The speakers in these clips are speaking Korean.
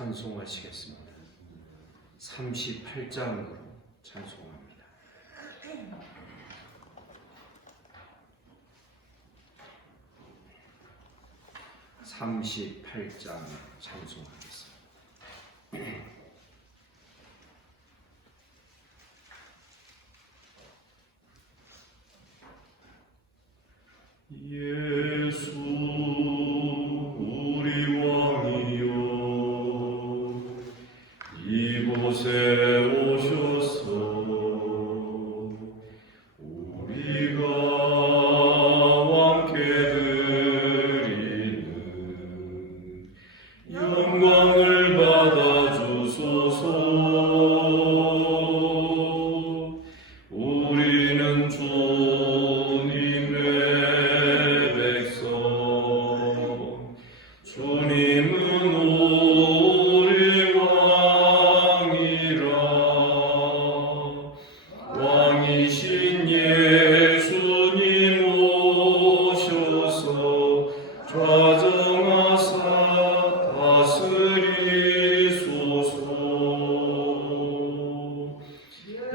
찬송하시겠습니다. 38장으로 찬송합니다. 38장 찬송하겠습니다. 예수 우리 왕이여 이곳에 오셔서 우리가 왕께 드리는 영광을 받아 주소서. 우리는 주님의 백성, 주님은 우리 왕이라. 왕이신 예수님 오셔서 좌정하사 다스리소서.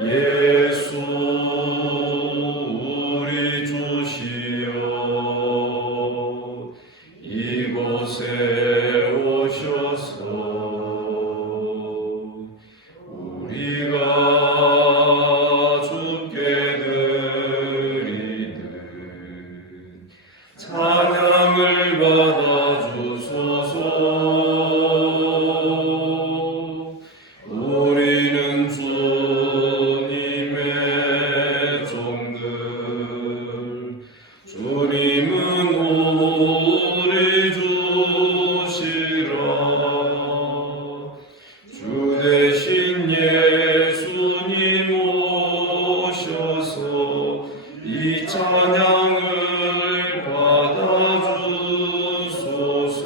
예수 우리 주시여 이곳에 오셔서 우리가 주께 드리는 찬양을 받아 주소서. 우리는 주님의 종들, 주님은 우리 주시라. 주 대신 예수님 오셔서 이 찬양을 받아 주소서.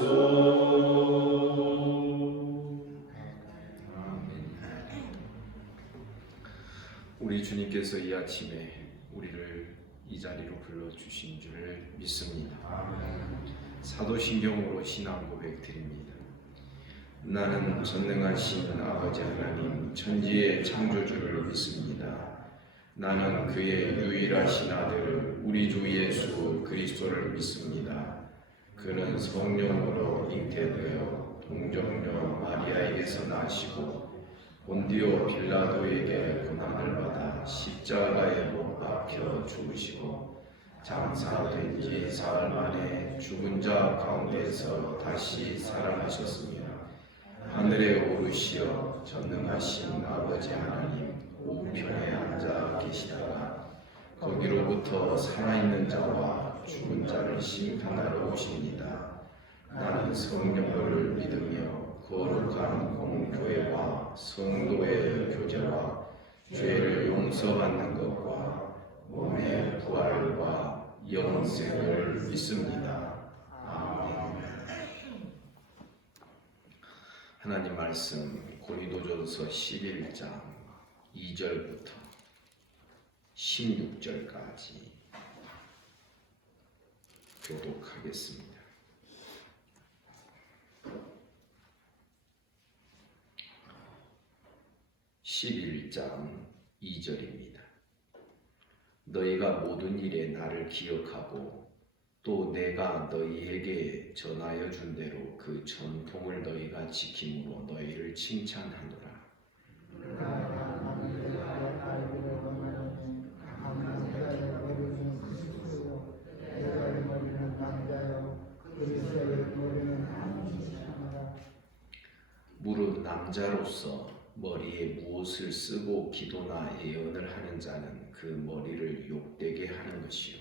우리 주님께서 이 아침에 우리를 이 자리로 불러주신 줄을 믿습니다. 사도신경으로 신앙 고백 드립니다. 나는 전능하신 아버지 하나님 천지의 창조주를 믿습니다. 나는 그의 유일하신 아들 우리 주 예수 그리스도를 믿습니다. 그는 성령으로 잉태되어 동정녀 마리아에게서 나시고 본디오 빌라도에게 고난을 받아 십자가에 못 박혀 죽으시고 장사된 지 사흘 만에 죽은 자 가운데서 다시 살아나셨습니다. 하늘에 오르시어 전능하신 아버지 하나님 우편에 앉아 계시다가 거기로부터 살아있는 자와 죽은 자를 심판하러 오십니다. 나는 성령을 믿으며 거룩한 공교회와 성도의 교제와 죄를 용서받는 것과 몸의 부활과 영생을 믿습니다. 아멘. 하나님 말씀 고린도전서 11장 2절부터 16절까지 교독하겠습니다. 11장 2절입니다. 너희가 모든 일에 나를 기억하고 또 내가 너희에게 전하여 준 대로 그 전통을 너희가 지킴으로 너희를 칭찬하노라. 무릇 남자로서 머리에 무엇을 쓰고 기도나 예언을 하는 자는 그 머리를 욕되게 하는 것이요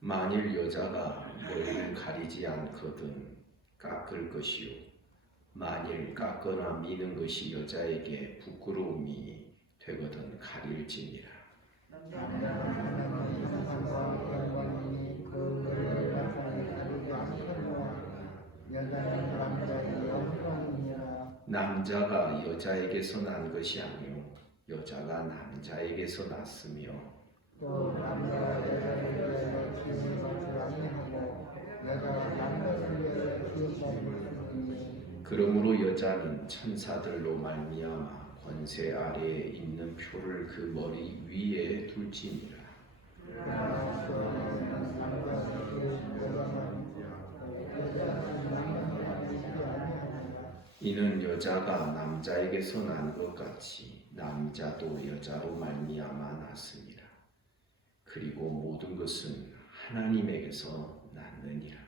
만일 여자가 머리를 가리지 않거든 깎을 것이요 만일 깎거나 미는 것이 여자에게 부끄러움이 되거든 가릴지니라. 남자가 여자에게서 난 것이 아니요 여자가 남자에게서 났으며 또 남자가 여자에게서 지은 것이 아니하고 여자가 남자에게서 지은 것이 그러므로 여자는 천사들로 말미암아 권세 아래에 있는 표를 그 머리 위에 둘지니라. 이는 여자가 남자에게서 난 것 같이 남자도 여자로 말미암아 났습니다. 그리고 모든 것은 하나님에게서 났느니라.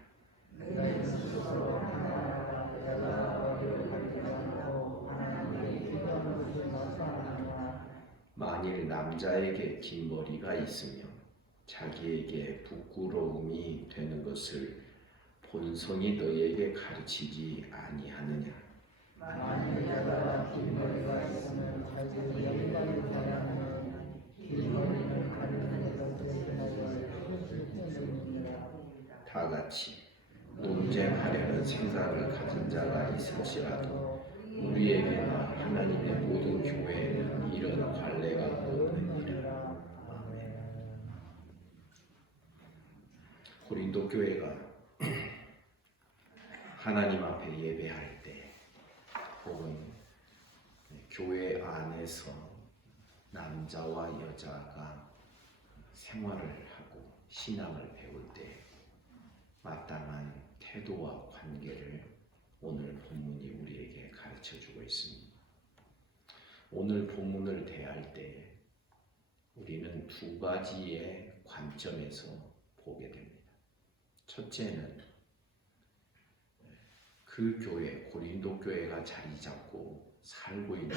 만일 남자에게 긴 머리가 있으면 자기에게 부끄러움이 되는 것을 본성이 너희에게 가르치지 아니하느냐. 만일 여자가 긴 머리가 있으면 자기에게 부끄러움이 긴 머리를 가리는 것을 너희에게 다 같이 논쟁하려는 생각을 가진 자가 있을지라도 우리에게나 하나님의 모든 교회에는 이런 관례가 없느니라. 아멘. 고린도 교회가 하나님 앞에 예배할 때 혹은 교회 안에서 남자와 여자가 생활을 하고 신앙을 배울 때 마땅한 태도와 관계를 오늘 본문이 우리에게 가르쳐주고 있습니다. 오늘 본문을 대할 때 우리는 두 가지의 관점에서 보게 됩니다. 첫째는 그 교회, 고린도 교회가 자리 잡고 살고 있는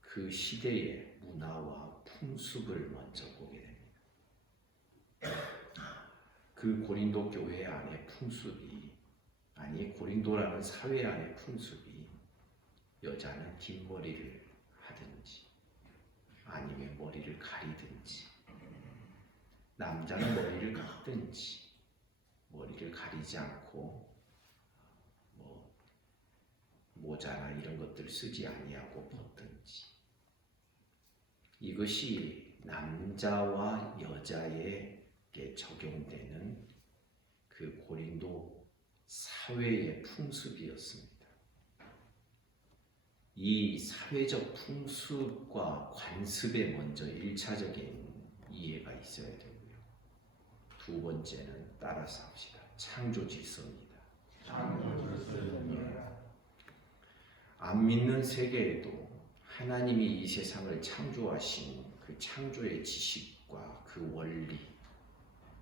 그 시대의 문화와 풍습을 먼저 보게 됩니다. 그 고린도 교회 안의 풍습이, 아니 고린도라는 사회 안의 풍습이 여자는 긴 머리를 하든지 아니면 머리를 가리든지 남자는 머리를 깎든지 머리를 가리지 않고 모자나 이런 것들 쓰지 아니하고 벗든지, 이것이 남자와 여자에게 적용되는 그 고린도 사회의 풍습이었습니다. 이 사회적 풍습과 관습에 먼저 1차적인 이해가 있어야 되고요. 두 번째는 따라서 합시다. 창조 질서입니다. 안 믿는 세계에도 하나님이 이 세상을 창조하신 그 창조의 지식과 그 원리,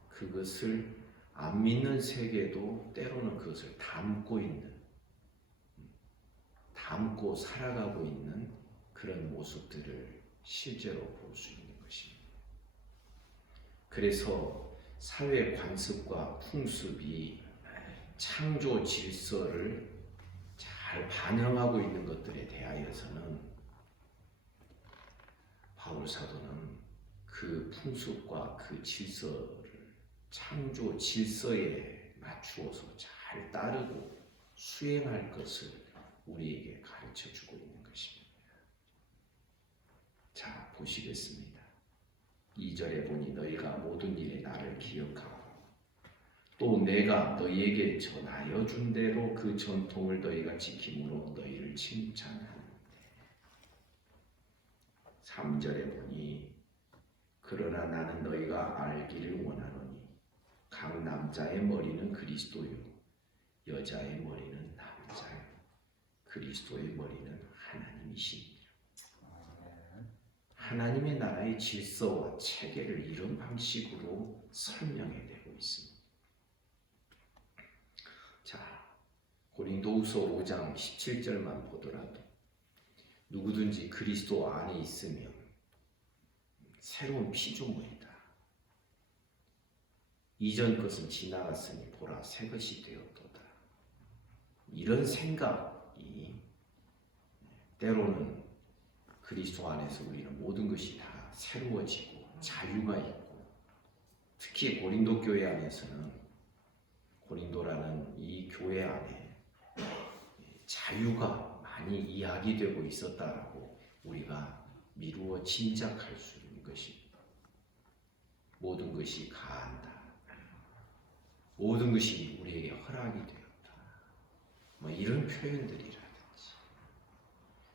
그것을 안 믿는 세계도 때로는 그것을 담고 살아가고 있는 그런 모습들을 실제로 볼 수 있는 것입니다. 그래서 사회 관습과 풍습이 창조 질서를 잘 반영하고 있는 것들에 대하여서는 바울 사도는 그 풍습과 그 질서를 창조 질서에 맞추어서 잘 따르고 수행할 것을 우리에게 가르쳐 주고 있는 것입니다. 자, 보시겠습니다. 2절에 보니 너희가 모든 일에 나를 기억하고 또 내가 너희에게 전하여 준 대로 그 전통을 너희가 지킴으로 너희를 칭찬하는데, 3절에 보니 그러나 나는 너희가 알기를 원하노니 각 남자의 머리는 그리스도요 여자의 머리는 남자요 그리스도의 머리는 하나님이시니라. 하나님의 나라의 질서와 체계를 이런 방식으로 설명해내고 있습니다. 자, 고린도후서 5장 17절만 보더라도 누구든지 그리스도 안에 있으면 새로운 피조물이다. 이전 것은 지나갔으니 보라 새 것이 되었도다. 이런 생각이 때로는 그리스도 안에서 우리는 모든 것이 다 새로워지고 자유가 있고, 특히 고린도 교회 안에서는 고린도라는 이 교회 안에 자유가 많이 이야기되고 있었다라고 우리가 미루어 짐작할 수 있는 것입니다. 모든 것이 가한다. 모든 것이 우리에게 허락이 되었다. 뭐 이런 표현들이라든지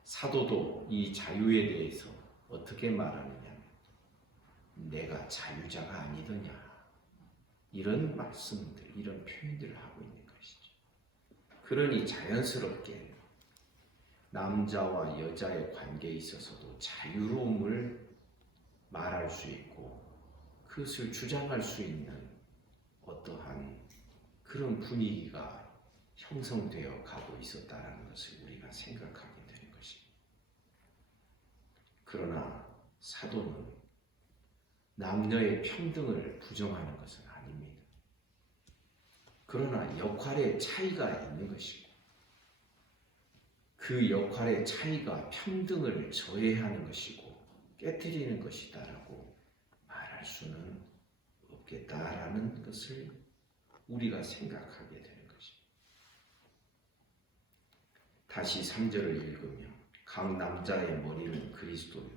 사도도 이 자유에 대해서 어떻게 말하느냐, 내가 자유자가 아니더냐, 이런 말씀들, 이런 표현들을 하고 있는 것이죠. 그러니 자연스럽게 남자와 여자의 관계에 있어서도 자유로움을 말할 수 있고 그것을 주장할 수 있는 어떠한 그런 분위기가 형성되어 가고 있었다는 것을 우리가 생각하게 되는 것입니다. 그러나 사도는 남녀의 평등을 부정하는 것은 아닙니다. 그러나 역할의 차이가 있는 것이고 그 역할의 차이가 평등을 저해하는 것이고 깨뜨리는 것이다라고 말할 수는 없겠다라는 것을 우리가 생각하게 되는 것입니다. 다시 3절을 읽으면 각 남자의 머리는 그리스도요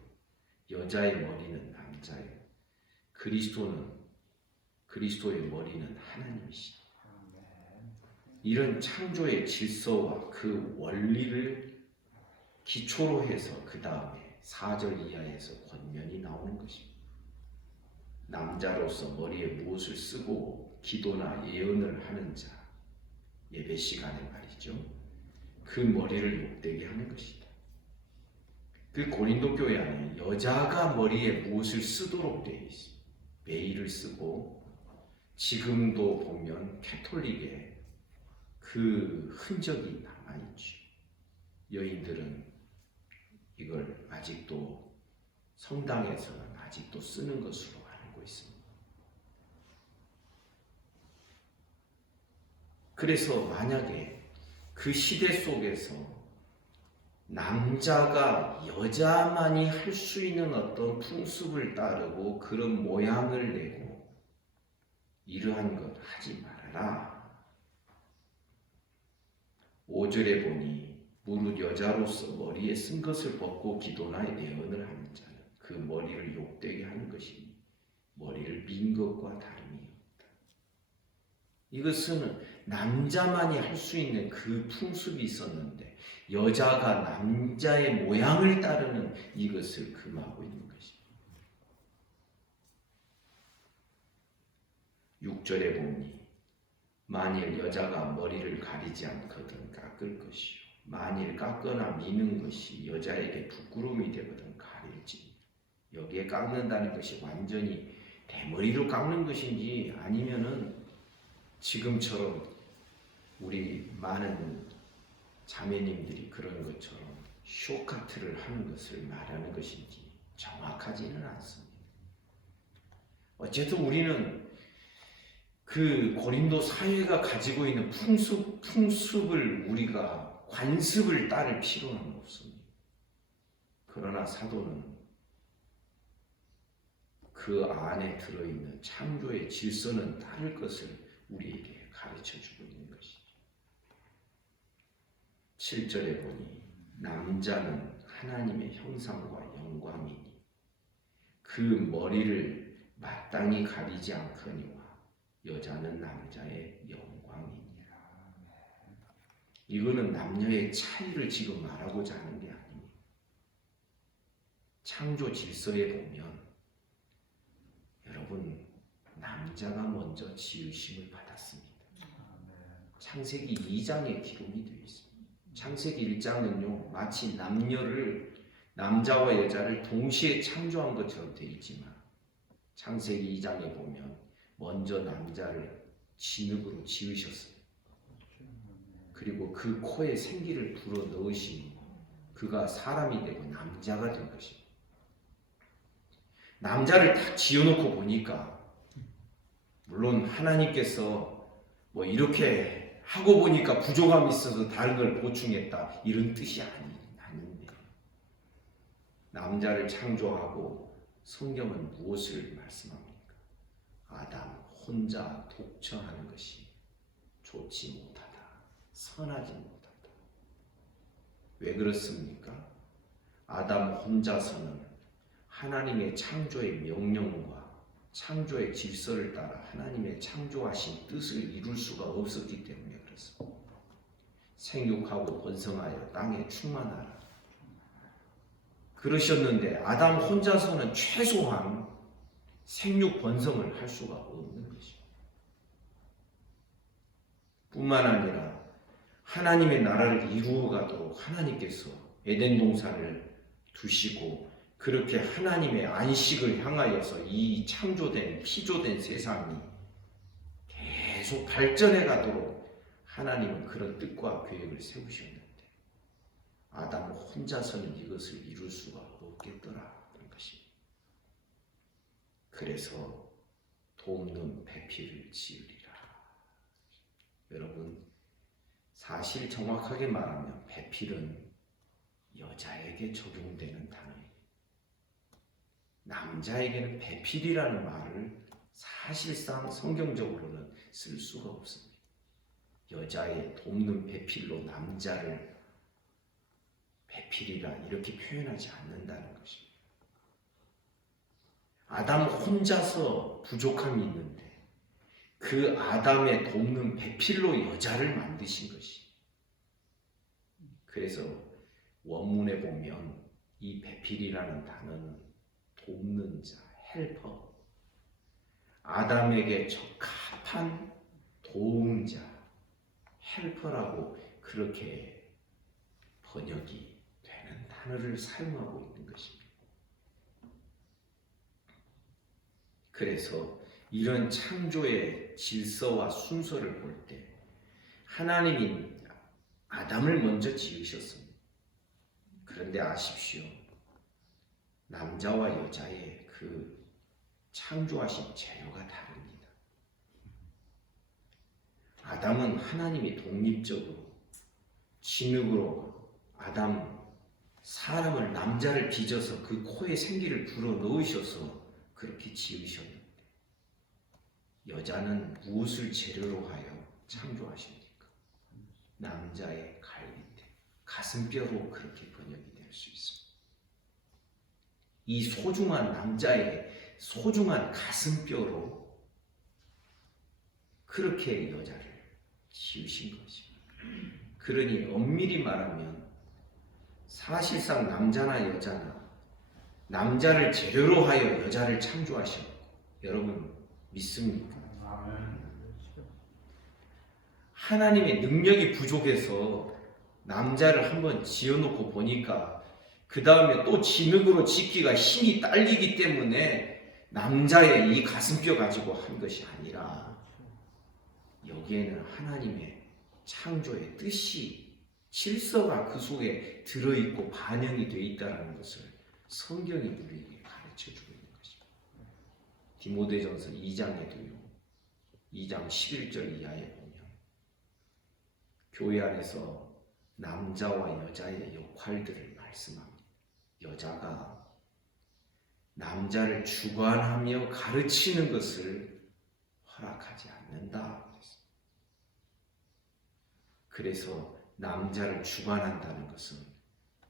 여자의 머리는 남자요 그리스도의 머리는 하나님이시다. 이런 창조의 질서와 그 원리를 기초로 해서 그 다음에 4절 이하에서 권면이 나오는 것입니다. 남자로서 머리에 무엇을 쓰고 기도나 예언을 하는 자, 예배 시간에 말이죠. 그 머리를 욕되게 하는 것이다. 그 고린도 교회 안에 여자가 머리에 무엇을 쓰도록 되어 있습니다. 베일을 쓰고 지금도 보면 캐톨릭에 그 흔적이 남아있죠. 여인들은 이걸 아직도 성당에서는 아직도 쓰는 것으로 알고 있습니다. 그래서 만약에 그 시대 속에서 남자가 여자만이 할 수 있는 어떤 풍습을 따르고 그런 모양을 내고 이러한 것 하지 말아라. 5절에 보니 무릇 여자로서 머리에 쓴 것을 벗고 기도나 예언을 하는 자는 그 머리를 욕되게 하는 것이니 머리를 민 것과 다름이 없다. 이것은 남자만이 할 수 있는 그 풍습이 있었는데 여자가 남자의 모양을 따르는 이것을 금하고 있는 것입니다. 6절에 보니 만일 여자가 머리를 가리지 않거든 깎을 것이요 만일 깎거나 미는 것이 여자에게 부끄러움이 되거든 가릴지. 여기에 깎는다는 것이 완전히 대머리로 깎는 것인지 아니면은 지금처럼 우리 많은 자매님들이 그런 것처럼 쇼카트를 하는 것을 말하는 것인지 정확하지는 않습니다. 어쨌든 우리는 그 고린도 사회가 가지고 있는 풍습을 우리가 관습을 따를 필요는 없습니다. 그러나 사도는 그 안에 들어있는 창조의 질서는 따를 것을 우리에게 가르쳐주고 있는 것이죠. 7절에 보니 남자는 하나님의 형상과 영광이니 그 머리를 마땅히 가리지 않거니와 여자는 남자의 영광이니라. 이거는 남녀의 차이를 지금 말하고자 하는 게 아닙니다. 창조 질서에 보면 여러분 남자가 먼저 지으심을 받았습니다. 창세기 2장에 기록이 되어 있습니다. 창세기 1장은요 마치 남자와 여자를 동시에 창조한 것처럼 되어 있지만 창세기 2장에 보면 먼저 남자를 진흙으로 지으셨어요. 그리고 그 코에 생기를 불어 넣으시니 그가 사람이 되고 남자가 된 것입니다. 남자를 딱 지어놓고 보니까 물론 하나님께서 뭐 이렇게 하고 보니까 부족함이 있어서 다른 걸 보충했다 이런 뜻이 아닌데 남자를 창조하고 성경은 무엇을 말씀합니까? 아담 혼자 독처하는 것이 좋지 못하다, 선하지 못하다. 왜 그렇습니까? 아담 혼자서는 하나님의 창조의 명령과 창조의 질서를 따라 하나님의 창조하신 뜻을 이룰 수가 없었기 때문에 그렇습니다. 생육하고 번성하여 땅에 충만하라. 그러셨는데 아담 혼자서는 최소한 생육 번성을 할 수가 없는 것입니다. 뿐만 아니라 하나님의 나라를 이루어가도록 하나님께서 에덴 동산을 두시고 그렇게 하나님의 안식을 향하여서 이 창조된 피조된 세상이 계속 발전해 가도록 하나님은 그런 뜻과 계획을 세우셨는데 아담 혼자서는 이것을 이룰 수가 없겠더라 그런 것입니다. 그래서 돕는 배필을 지으리라. 여러분, 사실 정확하게 말하면 배필은 여자에게 적용되는 단어예요. 남자에게는 배필이라는 말을 사실상 성경적으로는 쓸 수가 없습니다. 여자의 돕는 배필로 남자를 배필이라 이렇게 표현하지 않는다는 것입니다. 아담 혼자서 부족함이 있는데 그 아담의 돕는 배필로 여자를 만드신 것이. 그래서 원문에 보면 이 배필이라는 단어는 돕는 자, 헬퍼, 아담에게 적합한 도움자, 헬퍼라고 그렇게 번역이 되는 단어를 사용하고 있는 것입니다. 그래서 이런 창조의 질서와 순서를 볼 때 하나님이 아담을 먼저 지으셨습니다. 그런데 아십시오. 남자와 여자의 그 창조하신 재료가 다릅니다. 아담은 하나님이 독립적으로 진흙으로 사람을 남자를 빚어서 그 코에 생기를 불어 넣으셔서 그렇게 지으셨는데 여자는 무엇을 재료로 하여 창조하십니까? 남자의 갈비뼈, 가슴뼈로 그렇게 번역이 될 수 있습니다. 이 소중한 남자의 소중한 가슴뼈로 그렇게 여자를 지으신 것입니다. 그러니 엄밀히 말하면 사실상 남자나 여자나 남자를 재료로 하여 여자를 창조하셨고 여러분 믿습니까? 하나님의 능력이 부족해서 남자를 한번 지어놓고 보니까 그 다음에 또 진흙으로 짓기가 힘이 딸리기 때문에 남자의 이 가슴뼈 가지고 한 것이 아니라 여기에는 하나님의 창조의 뜻이 질서가 그 속에 들어있고 반영이 되어 있다는 것을 성경이 우리에게 가르쳐주고 있는 것입니다. 디모데전서 2장에도요. 2장 11절 이하에 보면 교회 안에서 남자와 여자의 역할들을 말씀합니다. 여자가 남자를 주관하며 가르치는 것을 허락하지 않는다. 그래서 남자를 주관한다는 것은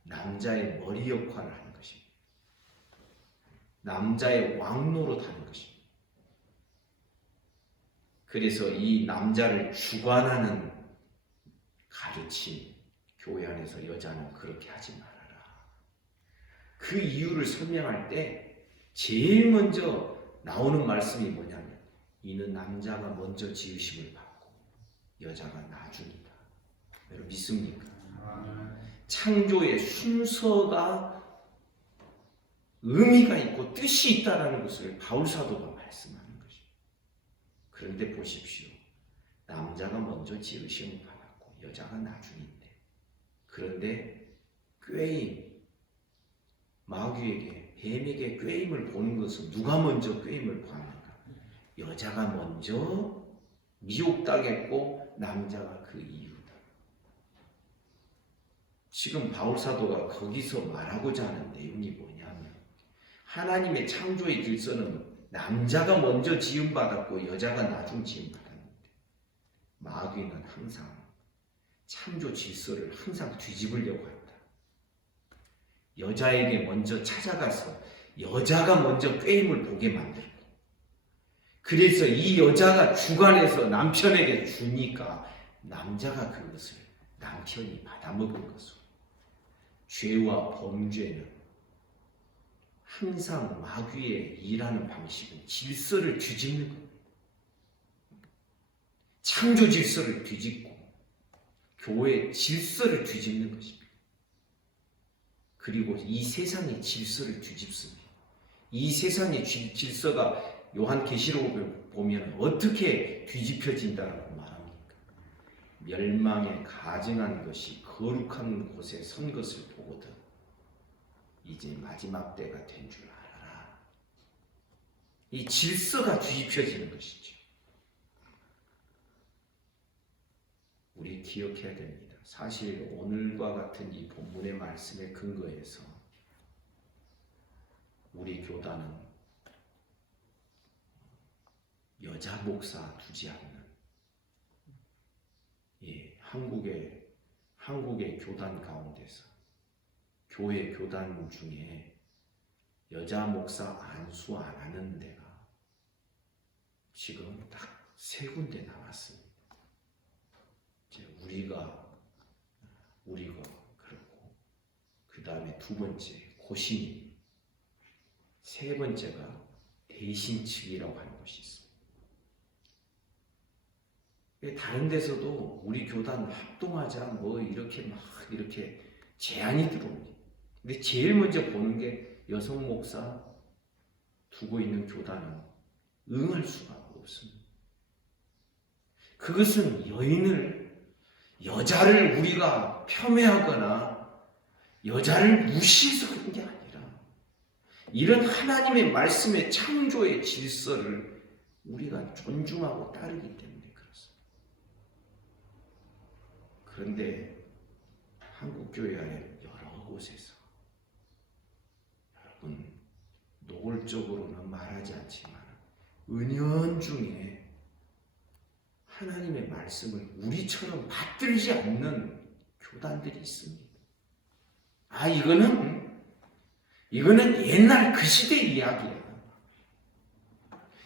남자의 머리 역할을 하는 것입니다. 남자의 왕노릇 하는 것입니다. 그래서 이 남자를 주관하는 가르침, 교회 안에서 여자는 그렇게 하지 말아라. 그 이유를 설명할 때 제일 먼저 나오는 말씀이 뭐냐면 이는 남자가 먼저 지으심을 받고 여자가 나중이다. 여러분 믿습니까? 창조의 순서가 의미가 있고 뜻이 있다는 것을 바울 사도가 말씀하는 것입니다. 그런데 보십시오. 남자가 먼저 지으심을 받았고 여자가 나중인데 그런데 꾀임, 마귀에게 뱀에게 꾀임을 보는 것은 누가 먼저 꾀임을 보았는가? 여자가 먼저 미혹당했고 남자가 그 이유다. 지금 바울 사도가 거기서 말하고자 하는 내용이 뭐냐면 하나님의 창조의 질서는 남자가 먼저 지음받았고 여자가 나중 지음받았는데 마귀는 항상 창조 질서를 항상 뒤집으려고 한다. 여자에게 먼저 찾아가서 여자가 먼저 꾀임을 보게 만들고, 그래서 이 여자가 주관해서 남편에게 주니까 남자가 그것을 남편이 받아먹은 것으로, 죄와 범죄는 항상 마귀의 일하는 방식은 질서를 뒤집는 겁니다. 창조 질서를 뒤집고 교회의 질서를 뒤집는 것입니다. 그리고 이 세상의 질서를 뒤집습니다. 이 세상의 질서가 요한계시록을 보면 어떻게 뒤집혀진다고 말합니까? 멸망에 가증한 것이 거룩한 곳에 선 것을 보거든 이제 마지막 때가 된 줄 알아라. 이 질서가 뒤집혀지는 것이죠. 우리 기억해야 됩니다. 사실 오늘과 같은 이 본문의 말씀에 근거해서 우리 교단은 여자 목사 두지 않는, 한국의 교단 가운데서 교회 교단 중에 여자 목사 안수 안 하는 데가 지금 딱 3군데 남았습니다. 이제 우리가 그렇고, 그 다음에 2번째 고신임, 3번째가 대신 측이라고 하는 곳이 있습니다. 다른 데서도 우리 교단 합동하자 뭐 이렇게 제안이 들어옵니다. 근데 제일 먼저 보는 게 여성 목사 두고 있는 교단은 응할 수가 없습니다. 그것은 여자를 우리가 폄훼하거나 여자를 무시해서 그런 게 아니라 이런 하나님의 말씀의 창조의 질서를 우리가 존중하고 따르기 때문에 그렇습니다. 그런데 한국교회의 여러 곳에서, 여러분 노골적으로는 말하지 않지만 은연중에 하나님의 말씀을 우리처럼 받들지 않는 교단들이 있습니다. 이거는 옛날 그 시대 이야기예요.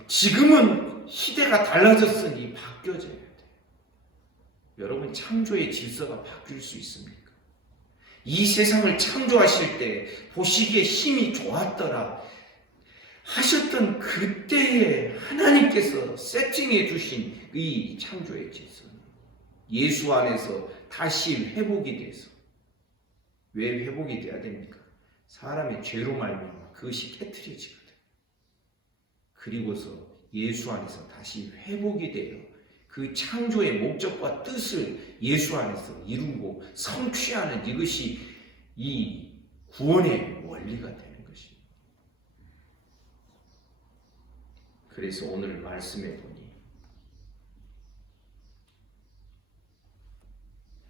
지금은 시대가 달라졌으니 바뀌어져야 돼. 여러분, 창조의 질서가 바뀔 수 있습니까? 이 세상을 창조하실 때 보시기에 힘이 좋았더라 하셨던 그때에 하나님께서 세팅해 주신 이 창조의 질서는 예수 안에서 다시 회복이 돼서, 왜 회복이 돼야 됩니까? 사람의 죄로 말미암아 그것이 깨트려지거든. 그리고서 예수 안에서 다시 회복이 돼요. 그 창조의 목적과 뜻을 예수 안에서 이루고 성취하는 이것이 이 구원의 원리가 되는 것입니다. 그래서 오늘 말씀해 보니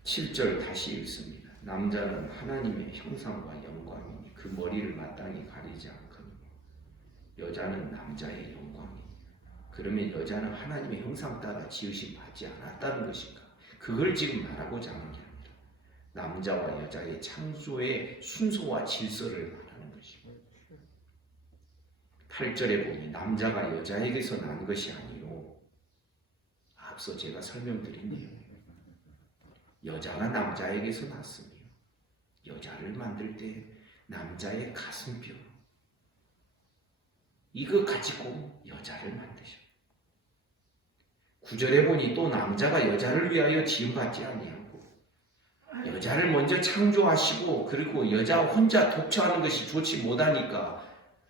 7절 다시 읽습니다. 남자는 하나님의 형상과 영광이니 그 머리를 마땅히 가리지 않거니 여자는 남자의 영광이니. 그러면 여자는 하나님의 형상 따라 지으심 받지 않았다는 것인가? 그걸 지금 말하고자 하는 게 아니라 남자와 여자의 창조의 순서와 질서를 말하는 것이고, 8절에 보니 남자가 여자에게서 난 것이 아니요, 앞서 제가 설명드린 내용, 여자가 남자에게서 났으며 여자를 만들 때 남자의 가슴뼈 이거 가지고 여자를 만드셔. 9절에 보니 또 남자가 여자를 위하여 지음받지 아니하고 여자를 먼저 창조하시고 그리고 여자 혼자 독처하는 것이 좋지 못하니까,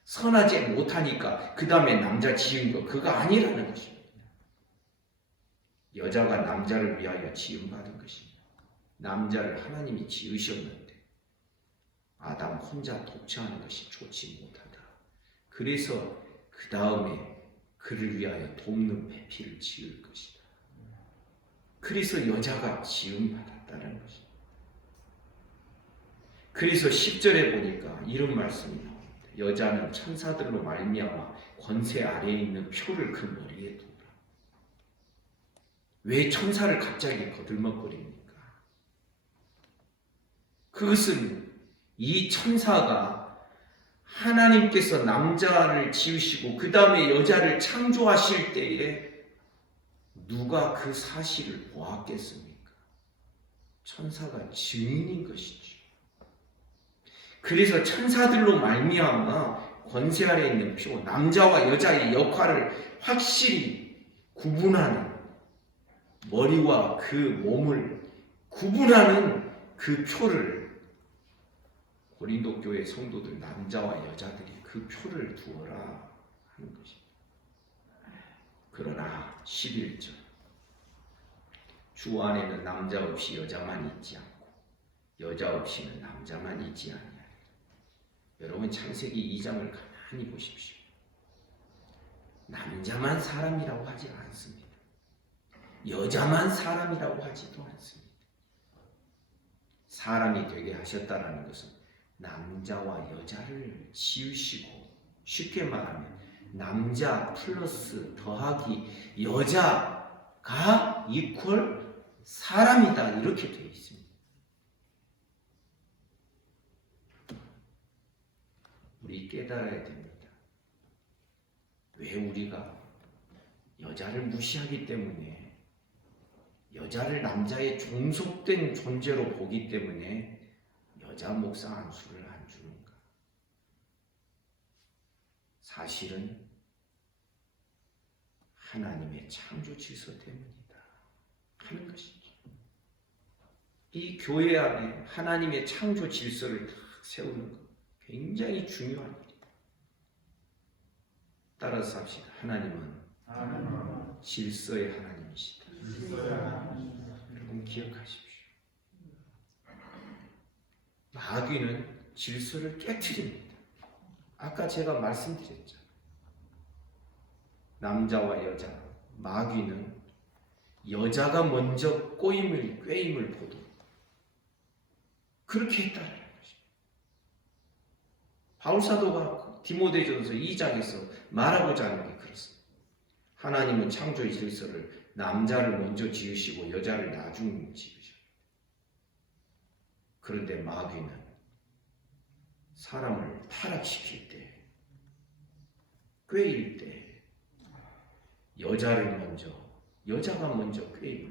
선하지 못하니까 그 다음에 남자 지은 거, 그거 아니라는 것입니다. 여자가 남자를 위하여 지음받은 것입니다. 남자를 하나님이 지으셨는데 아담 혼자 독처하는 것이 좋지 못하다. 그래서 그 다음에 그를 위하여 돕는 배필을 지을 것이다. 그래서 여자가 지음받았다는 것입니다. 그래서 10절에 보니까 이런 말씀이 나옵니다. 여자는 천사들로 말미암아 권세 아래에 있는 표를 그 머리에 둔다. 왜 천사를 갑자기 거들먹거립니까? 그것은 이 천사가 하나님께서 남자를 지으시고 그 다음에 여자를 창조하실 때에 누가 그 사실을 보았겠습니까? 천사가 증인인 것이죠. 그래서 천사들로 말미암아 권세 아래 있는 표, 남자와 여자의 역할을 확실히 구분하는, 머리와 그 몸을 구분하는 그 표를 고린도 교회 성도들 남자와 여자들이 그 표를 두어라 하는 것입니다. 그러나 11절 주 안에는 남자 없이 여자만 있지 않고 여자 없이는 남자만 있지 아니하리라. 여러분 창세기 2장을 가만히 보십시오. 남자만 사람이라고 하지 않습니다. 여자만 사람이라고 하지도 않습니다. 사람이 되게 하셨다라는 것은 남자와 여자를 지으시고, 쉽게 말하면 남자 플러스 더하기 여자가 이퀄 사람이다, 이렇게 되어 있습니다. 우리 깨달아야 됩니다. 왜 우리가 여자를 무시하기 때문에, 여자를 남자의 종속된 존재로 보기 때문에 여자 목사 안수를 안 주는가? 사실은 하나님의 창조 질서 때문이다 하는 것이죠. 이 교회 안에 하나님의 창조 질서를 딱 세우는 것 굉장히 중요한 일이다. 따라서 합시다. 하나님은 질서의 하나님이시다. 여러분 기억하십시오. 마귀는 질서를 깨트립니다. 아까 제가 말씀드렸죠. 남자와 여자, 마귀는 여자가 먼저 꾀임을 보도 그렇게 했다는 것입니다. 바울사도가 디모데전서 2장에서 말하고자 하는 게 그렇습니다. 하나님은 창조의 질서를 남자를 먼저 지으시고 여자를 나중 지으셔. 그런데 마귀는 사람을 타락시킬 때, 꾀일 때 여자가 먼저 꾀이고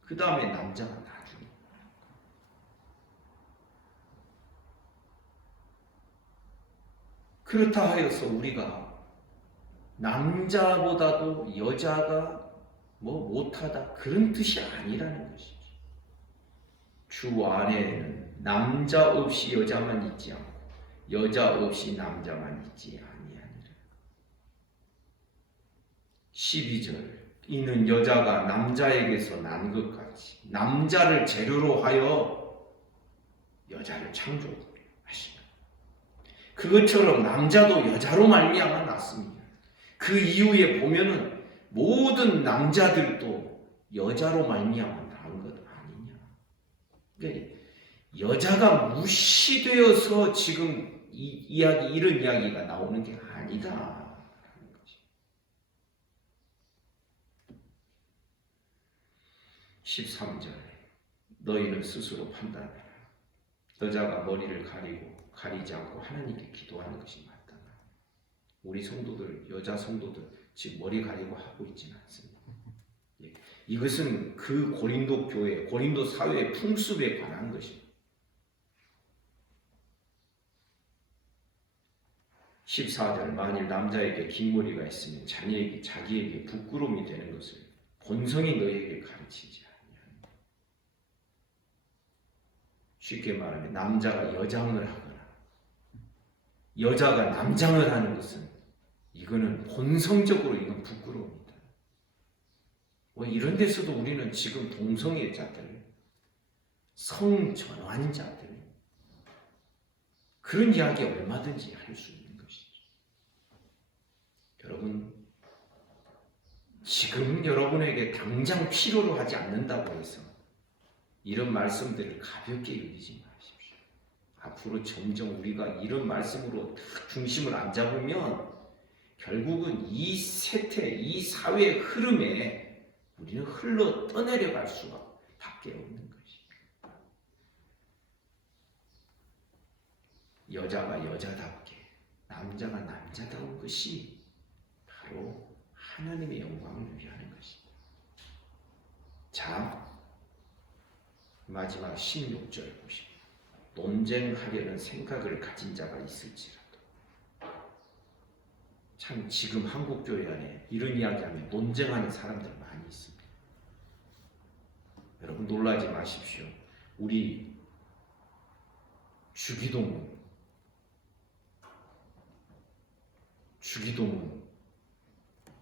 그 다음에 남자가 나중에. 그렇다 하여서 우리가 남자보다도 여자가 못하다 그런 뜻이 아니라는 것이죠. 주 안에는 남자 없이 여자만 있지 않고 여자 없이 남자만 있지 아니하니라. 12절 이는 여자가 남자에게서 난 것 같이 남자를 재료로 하여 여자를 창조하시다. 그것처럼 남자도 여자로 말미암아 났습니다. 그 이후에 보면은 모든 남자들도 여자로 말미암아 낳은 것 아니냐. 그러니까 여자가 무시되어서 지금 이런 이야기가 나오는 게 아니다. 13절 너희는 스스로 판단하라. 여자가 머리를 가리지 않고 하나님께 기도하는 것이 맞다. 우리 성도들, 여자 성도들 지금 머리 가리고 하고 있지는 않습니다. 이것은 그 고린도 교회, 고린도 사회의 풍습에 관한 것입니다. 14절 만일 남자에게 긴 머리가 있으면 자기에게 부끄러움이 되는 것을 본성이 너희에게 가르치지 아니하느냐. 쉽게 말하면 남자가 여장을 하거나 여자가 남장을 하는 것은 이거는 본성적으로 이건 부끄러움이다. 이런 데서도 우리는 지금 동성애자들, 성전환자들 그런 이야기 얼마든지 할 수 있는 것이죠. 여러분 지금 여러분에게 당장 필요로 하지 않는다고 해서 이런 말씀들을 가볍게 여기지 마십시오. 앞으로 점점 우리가 이런 말씀으로 중심을 안 잡으면 결국은 이 세태, 이 사회의 흐름에 우리는 흘러 떠내려갈 수밖에 없는 것입니다. 여자가 여자답게, 남자가 남자다운 것이 바로 하나님의 영광을 위하는 것입니다. 자, 마지막 16절 보십니다. 논쟁하려는 생각을 가진 자가 있을지라도. 참 지금 한국 교회 안에 이런 이야기하면 논쟁하는 사람들 많이 있습니다. 여러분 놀라지 마십시오. 우리 주기도문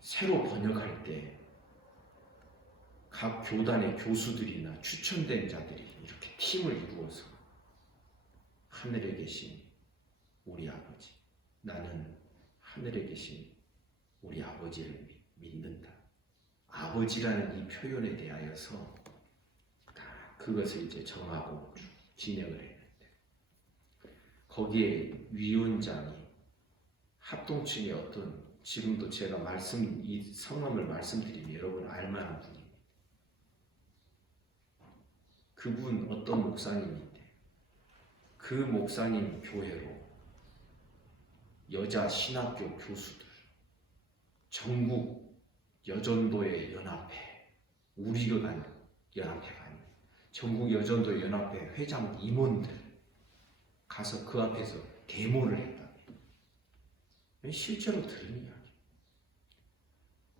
새로 번역할 때 각 교단의 교수들이나 추천된 자들이 이렇게 팀을 이루어서 하늘에 계신 우리 아버지, 나는 하늘에 계신 우리 아버지를 믿는다. 아버지라는 이 표현에 대하여서 그것을 이제 정하고 진행을 했는데, 거기에 위원장이 합동층의 어떤, 지금도 제가 이 성함을 말씀드리면 여러분 알만한 분입니다. 그분 어떤 목사님인데, 그 목사님 교회로 여자 신학교 교수들, 전국 여전도의 연합회, 우리가 간 연합회가 아니에요. 전국 여전도 연합회 회장 임원들 가서 그 앞에서 데모를 했다. 실제로 들은 이야기.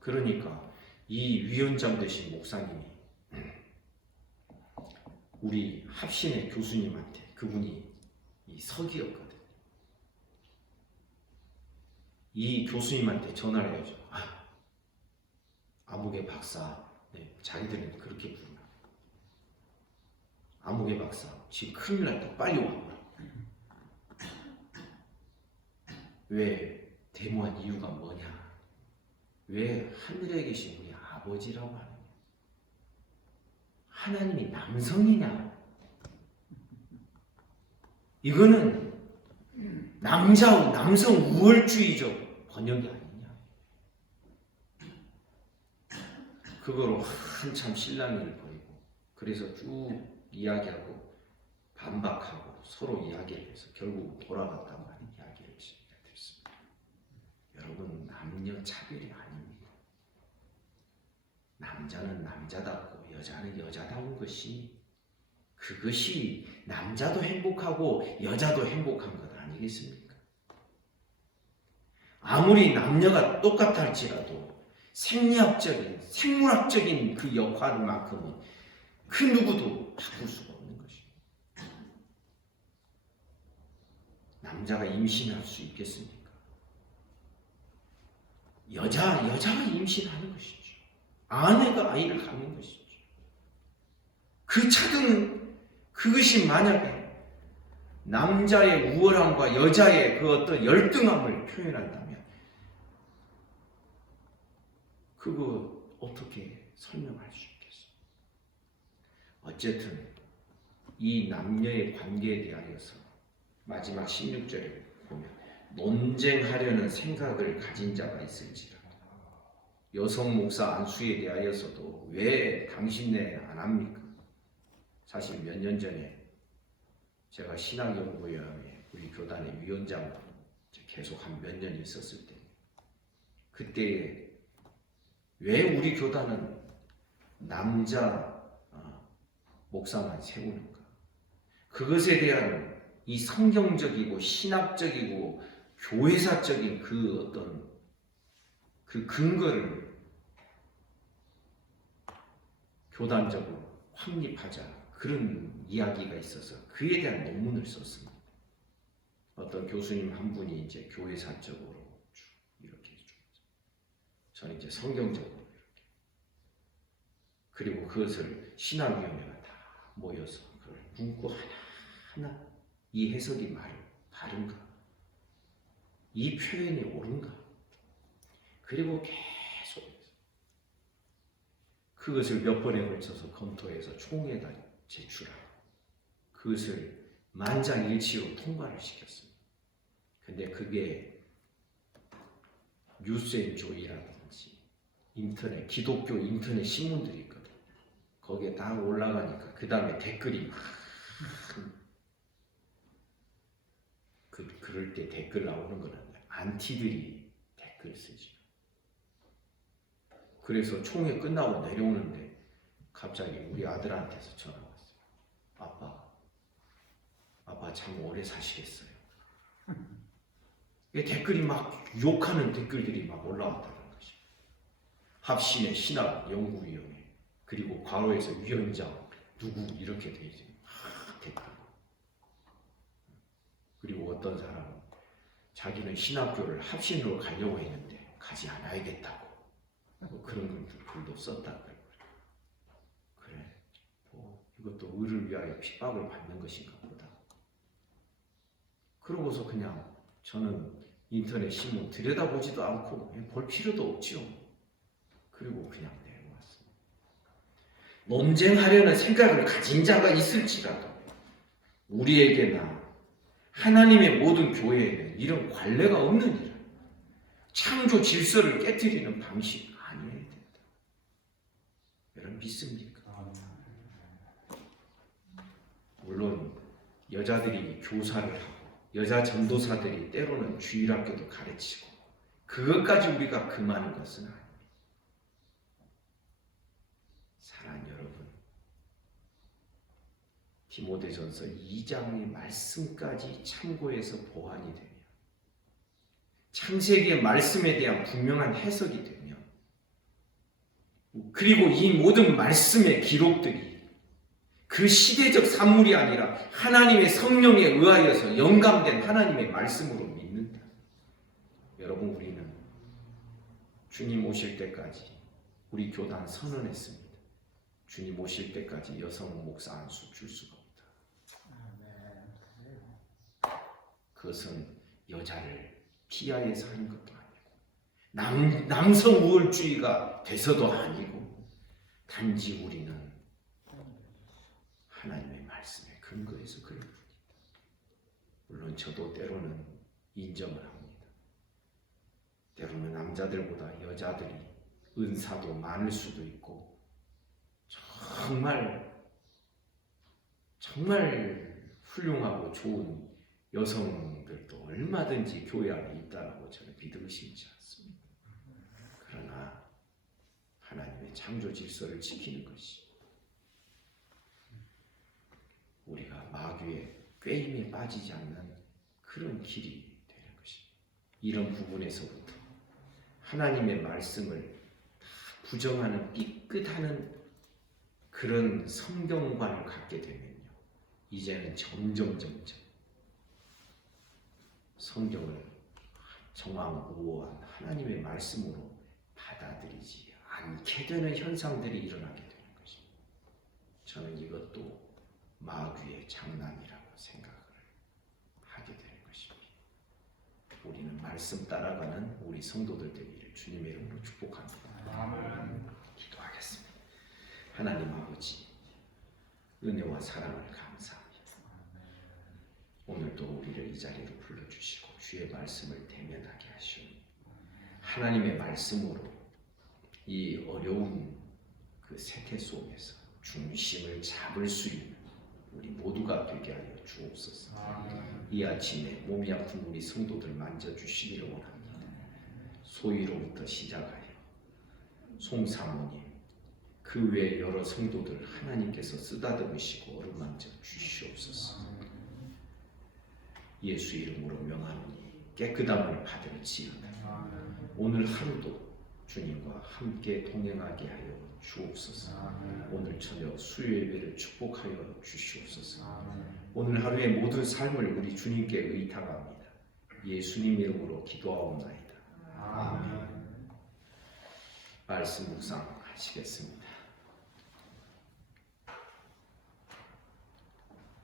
그러니까 이 위원장 되신 목사님이 우리 합신의 교수님한테, 그분이 이 서기였거든. 이 교수님한테 전화를 해줘. 아무개 박사, 네, 자기들은 그렇게 부르나. 아무개 박사, 지금 큰일 났다. 빨리 와. 왜 데모한 이유가 뭐냐? 왜 하늘에 계신 우리 아버지라고 하느냐? 하나님이 남성이냐? 이거는 남성 우월주의적 번역이 아니냐? 그거로 한참 실랑이를 벌이고, 그래서 쭉 이야기하고 반박하고 서로 이야기를 해서 결국 돌아갔다고 하는 이야기를 제가 듣습니다. 여러분, 남녀 차별이 아닙니다. 남자는 남자답고 여자는 여자다운 것이, 그것이 남자도 행복하고 여자도 행복한 것 아니겠습니까? 아무리 남녀가 똑같다 할지라도 생리학적인, 생물학적인 그 역할만큼은 그 누구도 바꿀 수가 없는 것입니다. 남자가 임신할 수 있겠습니까? 여자가 임신하는 것이죠. 아내가 아이를 갖는 것이죠. 그 차등, 그것이 만약에 남자의 우월함과 여자의 그 어떤 열등함을 표현한다면, 그거 어떻게 설명할 수 있겠어요? 어쨌든 이 남녀의 관계에 대하여서 마지막 16절에 보면 논쟁하려는 생각을 가진 자가 있을지라. 여성 목사 안수에 대하여서도 왜 당신네 안 합니까? 사실 몇 년 전에 제가 신학연구회에 우리 교단의 위원장 계속 한 몇 년 있었을 때, 그때 왜 우리 교단은 남자 목사만 세우는가? 그것에 대한 이 성경적이고 신학적이고 교회사적인 그 어떤 그 근거를 교단적으로 확립하자, 그런 이야기가 있어서 그에 대한 논문을 썼습니다. 어떤 교수님 한 분이 이제 교회사적으로 이렇게 해주죠. 저는 이제 성경적으로 이렇게. 그리고 그것을 신학위원회가 다 모여서 그걸 문구 하나 이 해석이 바른가? 이 표현이 옳은가? 그리고 계속 그것을 몇 번에 걸쳐서 검토해서 총회에다 제출하고 그것을 만장일치로 통과를 시켰습니다. 근데 그게 뉴스앤조이라든지 인터넷, 기독교 인터넷 신문들이 있거든. 거기에 다 올라가니까 그 다음에 댓글이 막 그 그럴 때 댓글 나오는 거는 안티들이 댓글 쓰지. 그래서 총회 끝나고 내려오는데 갑자기 우리 아들한테서 전화 왔어요. 아빠 참 오래 사시겠어요. 댓글이 막 욕하는 댓글들이 막 올라왔다는 것이. 합신의 신학연구위원회 그리고 과로에서 위원장 누구 이렇게 돼 있어요. 댓글. 그리고 어떤 사람은 자기는 신학교를 합신으로 가려고 했는데 가지 않아야겠다고 뭐 그런 글도 썼다고요. 그래, 뭐 이것도 의를 위하여 핍박을 받는 것인가 보다. 그러고서 그냥 저는 인터넷 신문 들여다보지도 않고 볼 필요도 없지요. 그리고 그냥 내려왔습니다. 논쟁하려는 생각을 가진 자가 있을지라도 우리에게나 하나님의 모든 교회에는 이런 관례가 없느니라. 창조 질서를 깨뜨리는 방식 아니어야 된다. 여러분 믿습니까? 물론 여자들이 교사를 하고 여자 전도사들이 때로는 주일학교도 가르치고 그것까지 우리가 금하는 것은 아닙니다. 사랑하는 여러분, 디모데전서 2장의 말씀까지 참고해서 보완이 되면 창세기의 말씀에 대한 분명한 해석이 되면 그리고 이 모든 말씀의 기록들이 그 시대적 산물이 아니라 하나님의 성령에 의하여서 영감된 하나님의 말씀으로 믿는다. 여러분 우리는 주님 오실 때까지 우리 교단 선언했습니다. 주님 오실 때까지 여성 목사 안수 줄 수가 없다. 그것은 여자를 피하여서 하는 것도 아니고 남성 우월주의가 돼서도 아니고 단지 우리는 하나님의 말씀에 근거해서 그런 겁니다. 물론 저도 때로는 인정을 합니다. 때로는 남자들보다 여자들이 은사도 많을 수도 있고 정말 훌륭하고 좋은 여성들도 얼마든지 교회 안에 있다라고 저는 믿음을 심지 않습니다. 그러나 하나님의 창조 질서를 지키는 것이 우리가 마귀의 꾀임에 빠지지 않는 그런 길이 되는 것입니다. 이런 부분에서부터 하나님의 말씀을 다 부정하는 삐끗하는 그런 성경관을 갖게 되면요, 이제는 점점 성경을 정황우호한 하나님의 말씀으로 받아들이지 않게 되는 현상들이 일어나게 되는 것입니다. 저는 이것도 마귀의 장난이라고 생각을 하게 되는 것입니다. 우리는 말씀 따라가는 우리 성도들 되기를 주님의 이름으로 축복합니다. 기도하겠습니다. 하나님 아버지, 은혜와 사랑을 감사합니다. 오늘도 우리를 이 자리로 불러주시고 주의 말씀을 대면하게 하시오. 하나님의 말씀으로 이 어려운 그 세계 속에서 중심을 잡을 수 있는 우리 모두가 되게 하여 주옵소서. 이 아침에 몸이 아픈 우리 성도들 만져주시기를 원합니다. 소위로부터 시작하여 송사모님, 그 외 여러 성도들 하나님께서 쓰다듬으시고 어루만져 주시옵소서. 예수 이름으로 명하노니 깨끗함을 받을지어다. 오늘 하루도 주님과 함께 동행하게 하여 주옵소서. 오늘 저녁 수요예배를 축복하여 주시옵소서. 오늘 하루의 모든 삶을 우리 주님께 의탁합니다. 예수님 이름으로 기도하옵나이다. 아멘. 말씀 묵상하시겠습니다.